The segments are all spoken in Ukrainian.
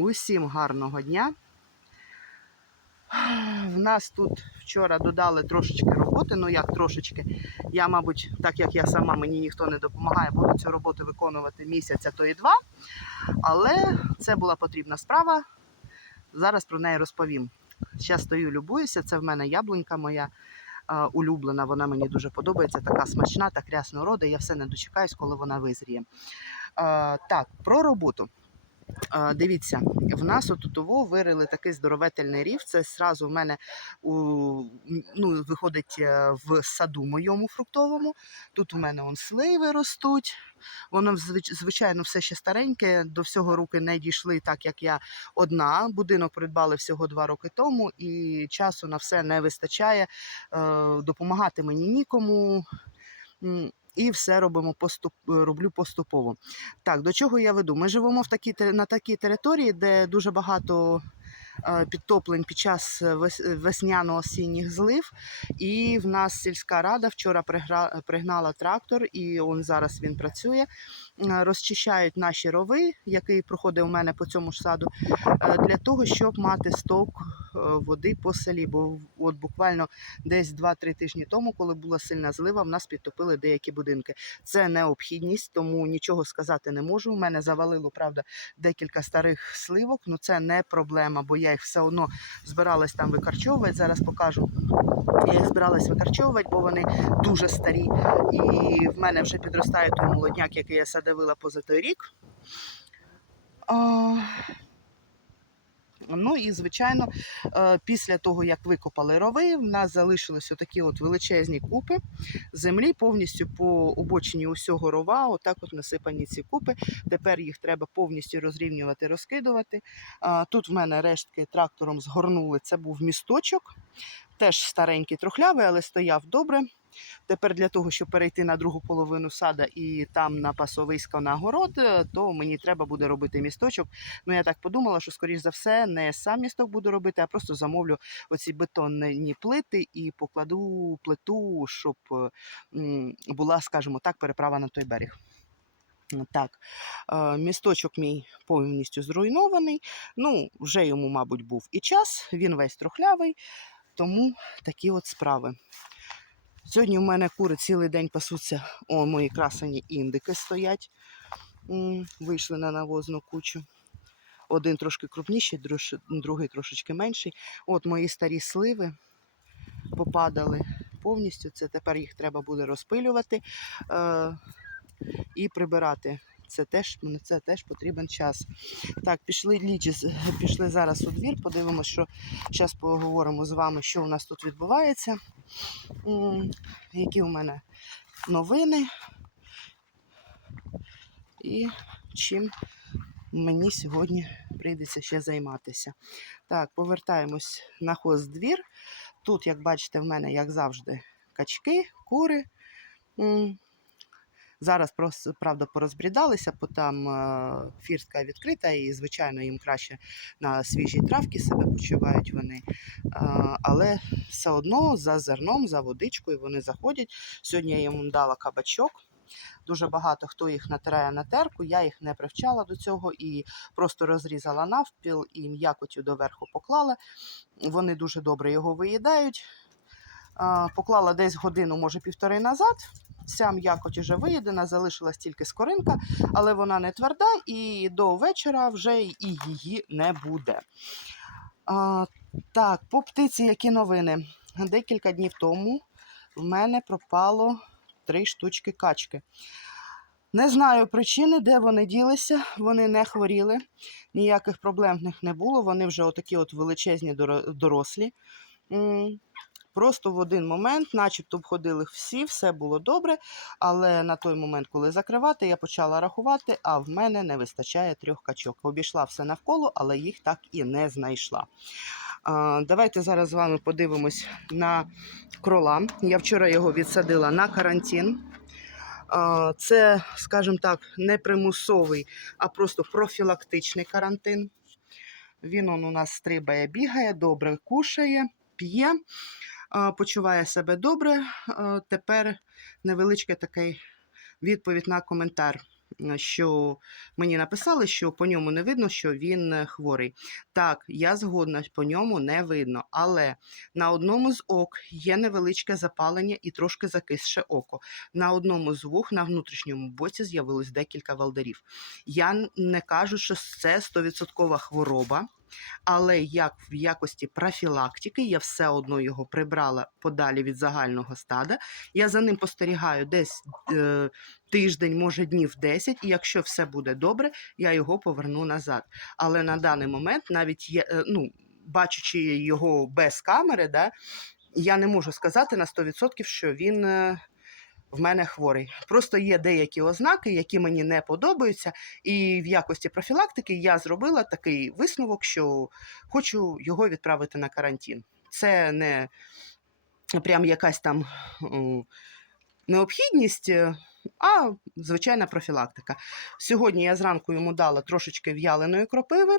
Усім гарного дня. В нас тут вчора додали трошечки роботи. Ну як трошечки. Я, мабуть, так як я сама, мені ніхто не допомагає, буду цю роботу виконувати місяць, а то і два. Але це була потрібна справа. Зараз про неї розповім. Зараз стою, любуюся. Це в мене яблунька моя е, улюблена. Вона мені дуже подобається. Така смачна, так рясно роди. Я все не дочекаюсь, коли вона визріє. Е, так, про роботу. Дивіться, в нас отут того вирили такий здоровительний рів. Це зразу в мене у, ну, виходить е, в саду моєму фруктовому. Тут у мене он сливи ростуть. Воно звичайно все ще стареньке. До всього руки не дійшли, так як я одна. Будинок придбали всього два роки тому, і часу на все не вистачає. Е, Допомагати мені нікому. І все робимо поступ, роблю поступово. Так, до чого я веду? Ми живемо в такій, на такій території, де дуже багато е, підтоплень під час весняно-осінніх злив. І в нас сільська рада вчора пригнала трактор, і он зараз він працює. Е, Розчищають наші рови, який проходить у мене по цьому ж саду, е, для того, щоб мати сток е, води по селі. Бо от буквально десь 2-3 тижні тому, коли була сильна злива, в нас підтопили деякі будинки. Це необхідність, тому нічого сказати не можу. У мене завалило, правда, декілька старих сливок. Ну це не проблема, бо я їх все одно збиралась там викарчовувати. Зараз покажу. Я їх збиралась викарчовувати, бо вони дуже старі. І в мене вже підростає той молодняк, який я садовила поза той рік. Ну і звичайно, е, після того, як викопали рови, в нас залишились такі от величезні купи землі, повністю по обочині усього рова, отак от насипані ці купи. Тепер їх треба повністю розрівнювати, розкидувати. Тут в мене рештки трактором згорнули. Це був місточок, теж старенький, трухлявий, але стояв добре. Тепер для того, щоб перейти на другу половину сада і там на пасовисько на город, е, то мені треба буде робити місточок. Ну я так подумала, що скоріш за все не сам місток буду робити, а просто замовлю оці бетонні плити і покладу плиту, щоб е, була, скажімо так, переправа на той берег. Так, е, місточок мій повністю зруйнований. Ну, вже йому, мабуть, був і час, він весь трухлявий, тому такі от справи. Сьогодні в мене кури цілий день пасуться. О, мої красені індики стоять. Вийшли на навозну кучу. Один трошки крупніший, другий трошечки менший. От мої старі сливи попадали повністю. Це тепер їх треба буде розпилювати е, і прибирати. Це теж, на це теж потрібен час. Так, пішли лічі, пішли зараз у двір, подивимося, що зараз поговоримо з вами, що у нас тут відбувається. Які у мене новини і чим мені сьогодні прийдеться ще займатися. Так, повертаємось на хоздвір. Тут, як бачите, в мене, як завжди, качки, кури. Зараз просто, правда, порозбрідалися, бо там е, фіртка відкрита, і, звичайно, їм краще на свіжій травці себе почувають вони. Е, але все одно за зерном, за водичкою вони заходять. Сьогодні я їм дала кабачок. Дуже багато хто їх натирає на терку. Я їх не привчала до цього і просто розрізала навпіл і м'якотю доверху поклала. Вони дуже добре його виїдають. Поклала десь годину, може півтори назад. Вся м'якоть вже виїдена, залишилась тільки скоринка, але вона не тверда, і до вечора вже і її не буде. А, так, по птиці, які новини? Декілька днів тому в мене пропало три штучки качки. Не знаю причини, де вони ділися. Вони не хворіли, ніяких проблем в них не було. Вони вже отакі от величезні дорослі. Просто в один момент, начебто обходили їх всі, все було добре. Але на той момент, коли закривати, я почала рахувати, а в мене не вистачає трьох качок. Обійшла все навколо, але їх так і не знайшла. Давайте зараз з вами подивимось на крола. Я вчора його відсадила на карантин. Це, скажімо так, не примусовий, а просто профілактичний карантин. Він он у нас стрибає, бігає, добре кушає, п'є, почуває себе добре. Тепер невеличкий такий відповідь на коментар. що мені написали, що по ньому не видно, що він е, хворий. Так, я згодна, по ньому не видно, але на одному з ок є невеличке запалення і трошки закисше око. На одному з вух на внутрішньому боці з'явилось декілька валдарів. Я не кажу, що це 100% хвороба. Але як в якості профілактики я все одно його прибрала подалі від загального стада. Я за ним спостерігаю десь е, тиждень, може днів 10, і якщо все буде добре, я його поверну назад. Але на даний момент, навіть є, е, ну, бачучи його без камери, да, я не можу сказати на 100%, що він. В мене хворий. Просто є деякі ознаки, які мені не подобаються, і в якості профілактики я зробила такий висновок, що хочу його відправити на карантин. Це не прям якась там необхідність, е, а звичайна профілактика. Сьогодні я зранку йому дала трошечки в'яленої кропиви.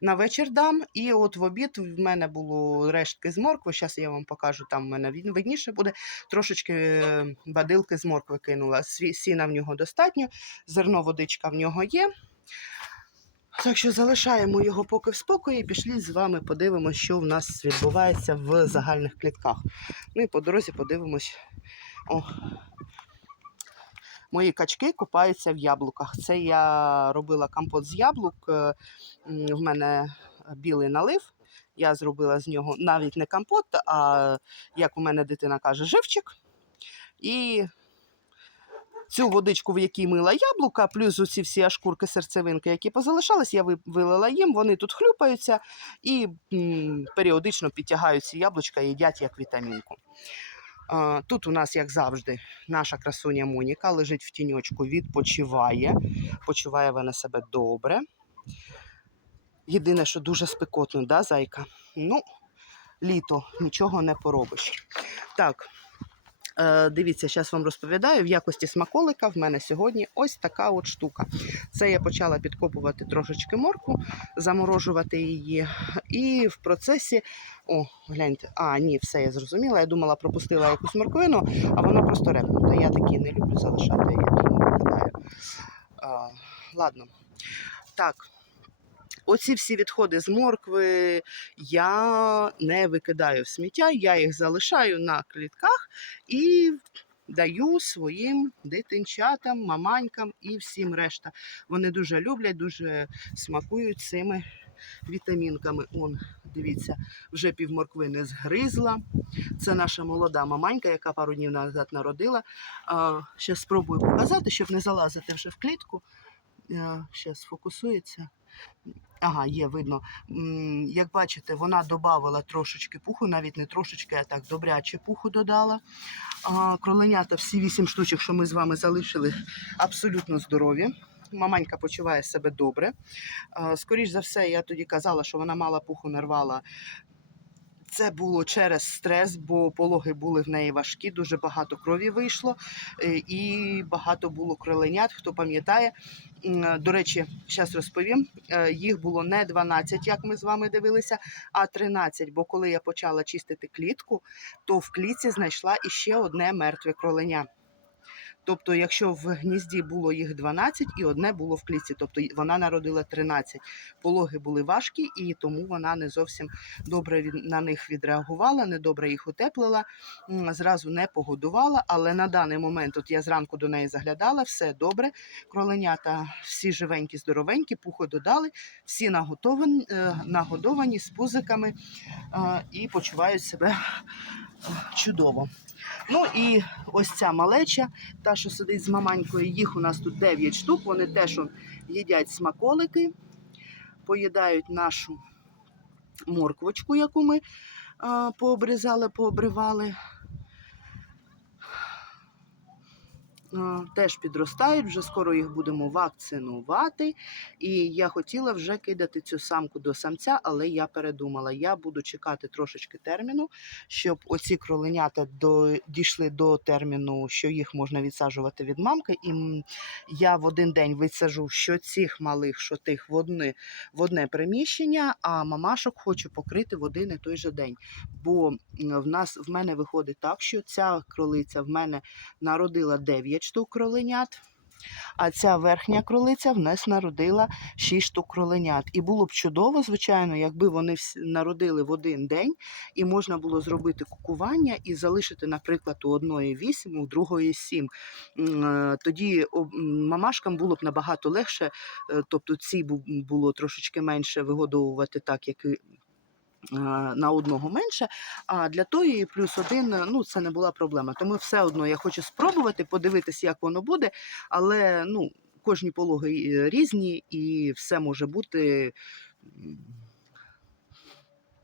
На вечір дам, і от в обід в мене було рештки з моркви. Зараз я вам покажу, там в мене видніше буде. Трошечки е, бадилки з моркви кинула. Сіна в нього достатньо, зерно водичка в нього є. Так що залишаємо його поки в спокої. і Пішли з вами подивимося, що в нас відбувається в загальних клітках. Ну і по дорозі подивимось. О. Мої качки купаються в яблуках. Це я робила компот з яблук. е, В мене білий налив. Я зробила з нього навіть не компот, а як у мене дитина каже, живчик. І цю водичку, в якій мила яблука, плюс оці всі шкурки серцевинки, які позалишались, я вилила їм, вони тут хлюпаються і періодично підтягають ці яблучка і їдять як вітамінку. Тут у нас, як завжди, наша красуня Моніка лежить в тіньочку, відпочиває. Почуває вона себе добре. Єдине, що дуже спекотно, да, зайка? Ну, літо, нічого не поробиш. Так, дивіться, зараз вам розповідаю. В якості смаколика в мене сьогодні ось така от штука. Це я почала підкопувати трошечки морку, заморожувати її. І в процесі. О, гляньте, а, ні, все я зрозуміла. Я думала, пропустила якусь морквину, а вона просто репнута. Я такі не люблю залишати, я тому викидаю. Ладно. Так. Оці всі відходи з моркви я не викидаю в сміття, я їх залишаю на клітках і даю своїм дитинчатам, маманькам і всім решта. Вони дуже люблять, дуже смакують цими вітамінками. Он, дивіться, вже пів морквини згризла. Це наша молода маманька, яка пару днів назад народила. Ще спробую показати, щоб не залазити вже в клітку. Ще сфокусується. Ага, є, видно. Як бачите, вона додавала трошечки пуху, навіть не трошечки, а так добряче пуху додала. Кроленята, всі вісім штучок, що ми з вами залишили, абсолютно здорові. Маманька почуває себе добре. Скоріше за все, я тоді казала, що вона мала пуху, не рвала. Це було через стрес, бо пологи були в неї важкі, дуже багато крові вийшло е, і багато було кроленят. Хто пам'ятає, е, до речі, зараз розповім. е, Їх було не 12, як ми з вами дивилися, а 13. Бо коли я почала чистити клітку, то в клітці знайшла іще одне мертве кроленя. Тобто, якщо в гнізді було їх 12 і одне було в клітці, тобто вона народила 13. Пологи були важкі, і тому вона не зовсім добре на них відреагувала, недобре їх утеплила, зразу не погодувала. Але на даний момент, от я зранку до неї заглядала, все добре. Кроленята всі живенькі, здоровенькі, пуху додали, всі наготовані, е, нагодовані з пузиками е, і почувають себе чудово. Ну і ось ця малеча, та, що сидить з маманькою, їх у нас тут 9 штук. Вони теж їдять смаколики, поїдають нашу морквочку, яку ми пообрізали, пообривали. А, Теж підростають, вже скоро їх будемо вакцинувати. І я хотіла вже кидати цю самку до самця, але я передумала. Я буду чекати трошечки терміну, щоб оці кроленята дійшли до терміну, що їх можна відсаджувати від мамки. І я в один день висажу що цих малих, що тих в одне, в одне приміщення, а мамашок хочу покрити в один і той же день. Бо в нас в мене виходить так, що ця кролиця в мене народила 9 штук кроленят. А ця верхня кролиця в нас народила 6 штук кроленят. І було б чудово, звичайно, якби вони народили в один день, і можна було зробити кукування і залишити, наприклад, у одної 8, у другої 7. Е, Тоді мамашкам було б набагато легше, е, тобто ці було трошечки менше вигодовувати так, як і на одного менше, а для тої плюс один е, ну це не була проблема. Тому все одно я хочу спробувати подивитися, як воно буде, але ну кожні пологи е, різні і все може бути.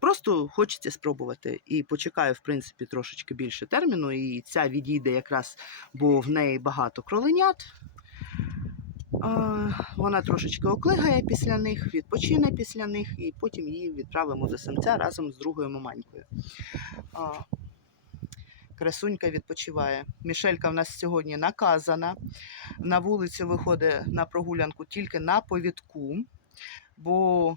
Просто хочеться спробувати і почекаю, в принципі, трошечки більше терміну. І ця відійде якраз, бо в неї багато кроленят. Вона трошечки оклигає після них, відпочине після них, і потім її відправимо до самця разом з другою маманькою. Красунька відпочиває. Мішелька в нас сьогодні наказана. На вулицю виходить на прогулянку тільки на повідку, бо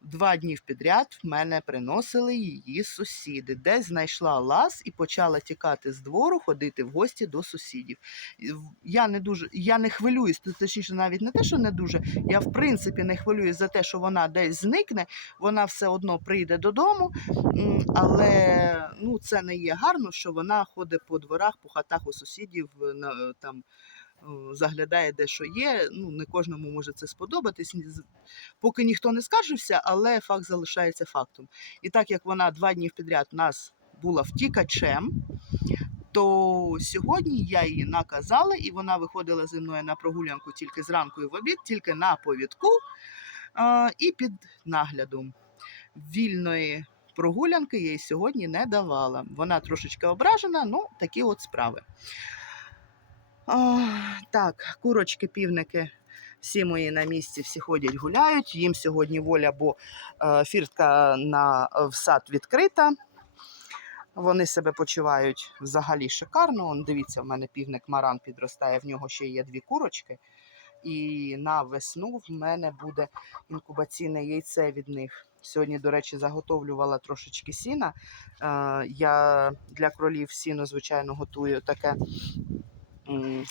два дні підряд в мене приносили її сусіди, де знайшла лаз і почала тікати з двору, ходити в гості до сусідів. Я не дуже, я не хвилююсь, точніше, навіть не те, що не дуже. Я в принципі не хвилююсь за те, що вона десь зникне, вона все одно прийде додому, але ну, це не є гарно, що вона ходить по дворах, по хатах у сусідів, е, на, там. Заглядає де що є, ну не кожному може це сподобатись. Поки ніхто не скаржився, але факт залишається фактом. І так як вона два дні підряд нас була втікачем, то сьогодні я її наказала, і вона виходила зі мною на прогулянку тільки зранку і в обід, тільки на повідку а, і під наглядом. Вільної прогулянки їй сьогодні не давала. Вона трошечки ображена, ну такі от справи. А, так, курочки, півники. Всі мої на місці, всі ходять, гуляють. Їм сьогодні воля, бо е, фіртка на в сад відкрита. Вони себе почувають взагалі шикарно. Он, дивіться, в мене півник маран підростає, в нього ще є дві курочки. І на весну в мене буде інкубаційне яйце від них. Сьогодні, до речі, заготовлювала трошечки сіна. Е, я для кролів сіно, звичайно, готую таке. Е,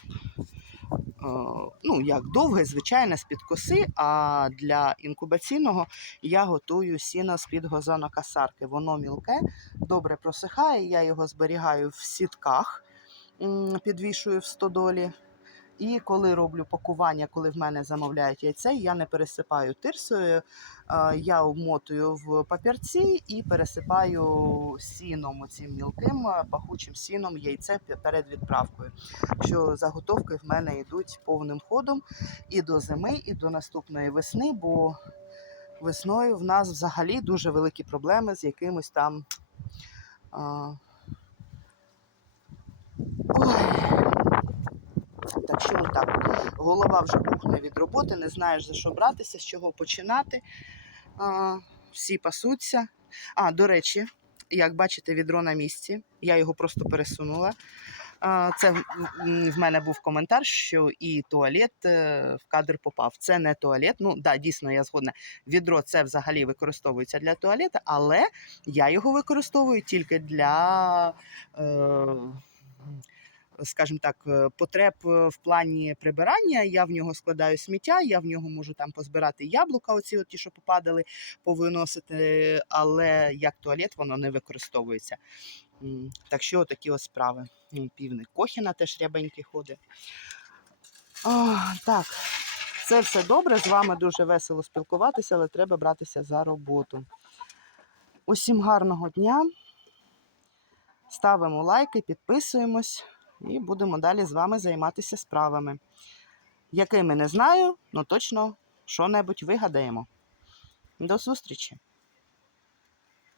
Ну, як довге, звичайне, з-під коси, а для інкубаційного я готую сіно з-під газонокасарки. Воно мілке, добре просихає, я його зберігаю в сітках, підвішую в стодолі. І коли роблю пакування, коли в мене замовляють яйце, я не пересипаю тирсою, е, я обмотую в папірці і пересипаю сіном, оцим мілким е, пахучим сіном яйце перед відправкою. Що заготовки в мене йдуть повним ходом і до зими, і до наступної весни, бо весною в нас взагалі дуже великі проблеми з якимось там. Ой. Так що так. Голова вже пухне від роботи, не знаєш за що братися, з чого починати. А, всі пасуться. А, до речі, як бачите, відро на місці. Я його просто пересунула. Це в- мене був коментар, що і туалет е, в кадр попав. Це не туалет. Ну, да, дійсно, я згодна. Відро це взагалі використовується для туалету, але я його використовую тільки для. Е, скажімо так, е, потреб е, в плані прибирання. Я в нього складаю сміття, я в нього можу там позбирати яблука, оці от ті, що попадали, повиносити, але як туалет воно не використовується. Так що такі ось справи. Півник Кохіна теж рябенький ходить. А, так, це все добре. З вами дуже весело спілкуватися, але треба братися за роботу. Усім гарного дня. Ставимо лайки, підписуємось і будемо далі з вами займатися справами. Якими не знаю, але точно що-небудь вигадаємо. До зустрічі!